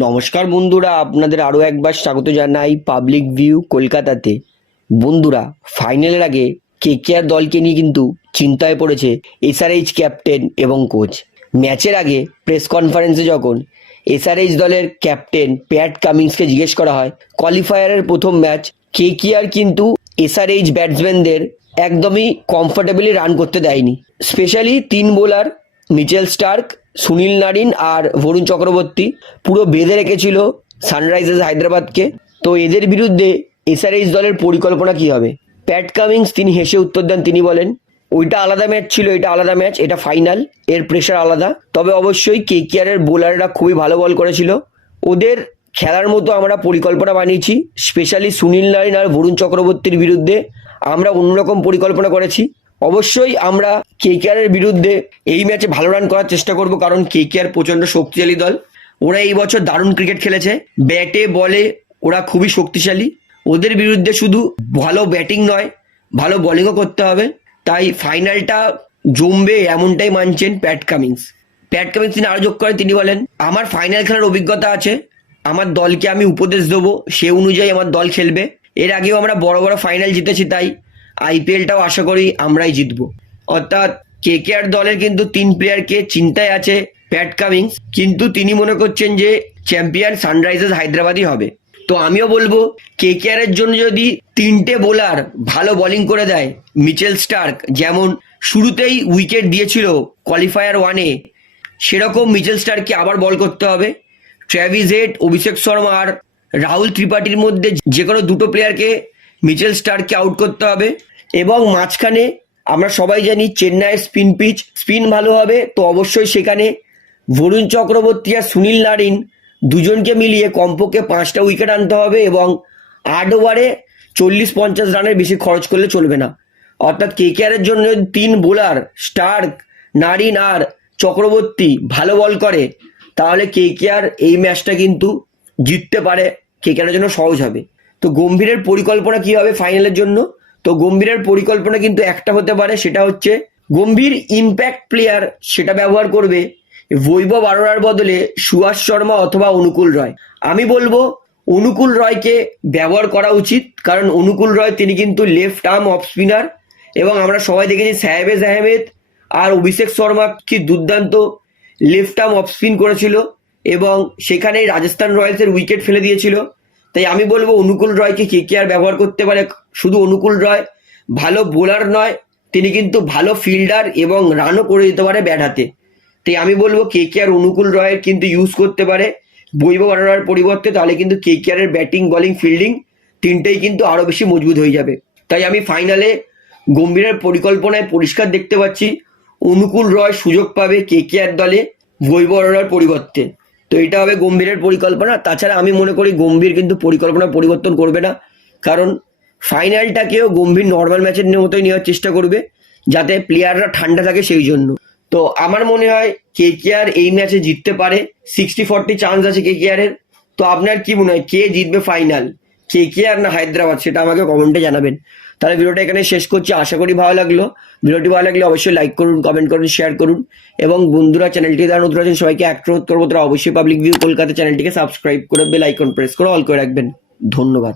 নমস্কার বন্ধুরা, আপনাদের আরও একবার স্বাগত জানাই পাবলিক ভিউ কলকাতাতে। বন্ধুরা ফাইনালের আগে কে কেকেআর দলকে নিয়ে কিন্তু চিন্তায় পড়েছে এসআরএইচ ক্যাপ্টেন এবং কোচ ম্যাচের আগে প্রেস কনফারেন্সে যখন এসআরএইচ দলের ক্যাপ্টেন প্যাট কামিংসকে জিজ্ঞেস করা হয় কোয়ালিফায়ারের প্রথম ম্যাচ কে কেকেআর কিন্তু এসআরএইচ ব্যাটসম্যানদের একদমই কমফোর্টেবলি রান করতে দেয়নি। স্পেশালি তিন bowler Mitchell Starc, Sunil Narine আর বরুণ চক্রবর্তী। পুরো বেঁধে রেখেছিল সানরাইজার্স হায়দ্রাবাদকে। তো এদের বিরুদ্ধে এসআরএস দলের পরিকল্পনা কি হবে? প্যাট কামিংস তিনি হেসে উত্তর দেন, তিনি বলেন, ওইটা আলাদা ম্যাচ ছিল, এটা আলাদা ম্যাচ, এটা ফাইনাল, এর প্রেশার আলাদা। তবে অবশ্যই কেকেআরের বোলাররা খুবই ভালো বল করেছিল। ওদের খেলার মতো আমরা পরিকল্পনা বানিয়েছি স্পেশালি সুনীল নারিন আর বরুণ চক্রবর্তীর বিরুদ্ধে আমরা অন্যরকম পরিকল্পনা করেছি। অবশ্যই আমরা কেকেআরের বিরুদ্ধে এই ম্যাচে ভালো রান করার চেষ্টা করব, কারণ কেকেআর প্রচণ্ড শক্তিশালী দল। ওরা এই বছর দারুণ ক্রিকেট খেলেছে। ব্যাটে বলে ওরা খুবই শক্তিশালী। ওদের বিরুদ্ধে শুধু ভালো ব্যাটিং নয়, ভালো বোলিংও করতে হবে। তাই ফাইনালটা জমবে এমনটাই মানছেন প্যাট কামিংস প্যাট কামিংস তিনি আরও যোগ করে তিনি বলেন, আমার ফাইনাল খেলার অভিজ্ঞতা আছে। আমার দলকে আমি উপদেশ দেবো। সে অনুযায়ী আমার দল খেলবে। এর আগেও আমরা বড় বড় ফাইনাল জিতেছি, তাই আইপিএলটাও আশা করি আমরাই জিতবো। অর্থাৎ কেকেআর দলের কিন্তু তিন প্লেয়ারকে চিন্তায় আছে প্যাট কামিংস, কিন্তু তিনি মনে করছেন যে চ্যাম্পিয়ন সানরাইজার্স হায়দ্রাবাদই হবে। তো আমিও বলব কেকেআর এর জন্য যদি তিনটে বোলার ভালো বোলিং করে দেয়, মিচেল স্টার্ক যেমন শুরুতেই উইকেট দিয়েছিল কোয়ালিফায়ার ওয়ানে, সেরকম মিচেল স্টারকে আবার বল করতে হবে। ট্র্যাভিস হেড অভিষেক শর্মা আর রাহুল ত্রিপাঠীর মধ্যে যে কোনো দুটো প্লেয়ারকে মিচেল স্টারকে আউট করতে হবে এবং মাঝখানে আমরা সবাই জানি চেন্নাইয়ের স্পিন পিচ স্পিন ভালো হবে, তো অবশ্যই সেখানে বরুণ চক্রবর্তী আর সুনীল নারিন দুজনকে মিলিয়ে কমপক্ষে পাঁচটা উইকেট আনতে হবে এবং আট ওভারে চল্লিশ পঞ্চাশ রানের বেশি খরচ করলে চলবে না। অর্থাৎ কেকেআর এর জন্য তিন বোলার স্টার্ক নারিন আর চক্রবর্তী ভালো বল করে, তাহলে কেকেআর এই ম্যাচটা কিন্তু জিততে পারে। কেকেআরের জন্য সহজ হবে। তো গম্ভীরের পরিকল্পনা কি হবে ফাইনালের জন্য? তো গম্ভীরের পরিকল্পনা কিন্তু একটা হতে পারে, সেটা হচ্ছে গম্ভীর ইম্প্যাক্ট প্লেয়ার সেটা ব্যবহার করবে বৈভব আরোরার বদলে সুভাষ শর্মা অথবা অনুকূল রয়। আমি বলব অনুকূল রয়কে ব্যবহার করা উচিত, কারণ অনুকূল রয় তিনি কিন্তু লেফট আর্ম অফ স্পিনার এবং আমরা সবাই দেখেছি সাহেবেজ আহমেদ আর অভিষেক শর্মা কি দুর্দান্ত লেফট আর্ম অফ স্পিন করেছিল এবং সেখানেই রাজস্থান রয়্যালসের উইকেট ফেলে দিয়েছিল। তাই আমি বলব অনুকূল রয়কে কে কে আর ব্যবহার করতে পারে, শুধু অনুকূল রয়। ভালো বোলার নয়, তিনি কিন্তু ভালো ফিল্ডার এবং রানও করে দিতে পারে ব্যাট হাতে। তাই আমি বলব কে কে আর অনুকূল রয়ের কিন্তু ইউজ করতে পারে। বৈভব আরোরার পরিবর্তে তাহলে কিন্তু কে কে আর ব্যাটিং বলিং ফিল্ডিং তিনটেই কিন্তু আরও বেশি মজবুত হয়ে যাবে। তাই আমি ফাইনালে গম্ভীরের পরিকল্পনায় পরিষ্কার দেখতে পাচ্ছি, অনুকূল রয় সুযোগ পাবে কে কে আর দলে বৈভব আরোরার পরিবর্তে। তো এটা হবে গম্ভীরের পরিকল্পনা। তাছাড়া আমি মনে করি গম্ভীর কিন্তু পরিকল্পনা পরিবর্তন করবে না। কারণ ফাইনালটাকেও গম্ভীর নর্মাল ম্যাচের মতোই নেওয়ার চেষ্টা করবে, যাতে প্লেয়াররা ঠান্ডা থাকে সেই জন্য। তো আমার মনে হয় কে কে আর এই ম্যাচে জিততে পারে। সিক্সটি ফর্টি চান্স আছে কে কে আর এর তো আপনার কি মনে হয়, কে জিতবে ফাইনাল কে কে আর না হায়দ্রাবাদ, সেটা আমাকে কমেন্টে জানাবেন। তাহলে ভিডিওটা এখানে শেষ করছি। আশা করি ভালো লাগল। ভিডিওটি ভালো লাগলে অবশ্যই লাইক করুন কমেন্ট করুন শেয়ার করুন। এবং বন্ধুরা চ্যানেলটি দ্বারা নতুন আছেন, সবাইকে অনুরোধ করব। তারা অবশ্যই পাবলিক ভিউ কলকাতা চ্যানেলটিকে সাবস্ক্রাইব করে বেল আইকন প্রেস করে অল করে রাখবেন। ধন্যবাদ।